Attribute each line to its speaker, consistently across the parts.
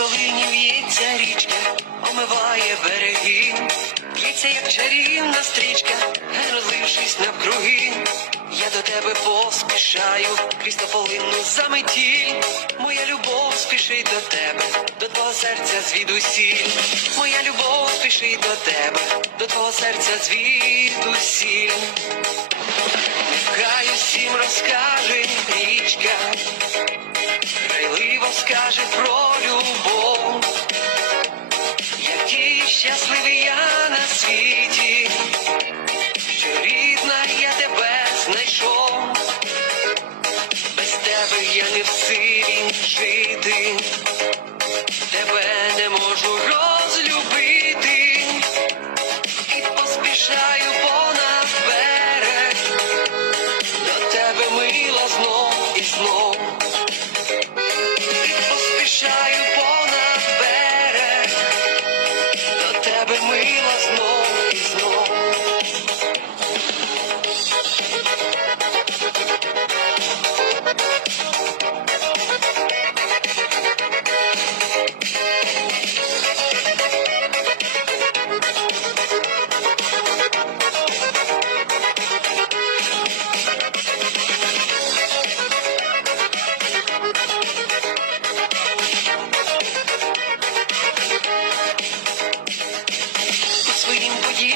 Speaker 1: долині в'ється річка, омиває береги, б'ється, як чарівна стрічка, розлившись навкруги. Я до тебе поспішаю, крізь тополинну заметіль. Моя любов спішить до тебе, до твого серця звідусіль. Моя любов спішить до тебе, до твого серця звідусіль. Нехай усім розкаже річка, грайливо скаже про який щасливий я на світі,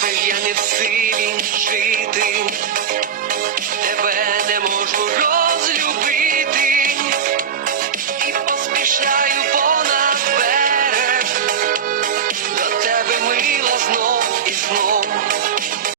Speaker 1: тебе я не в силі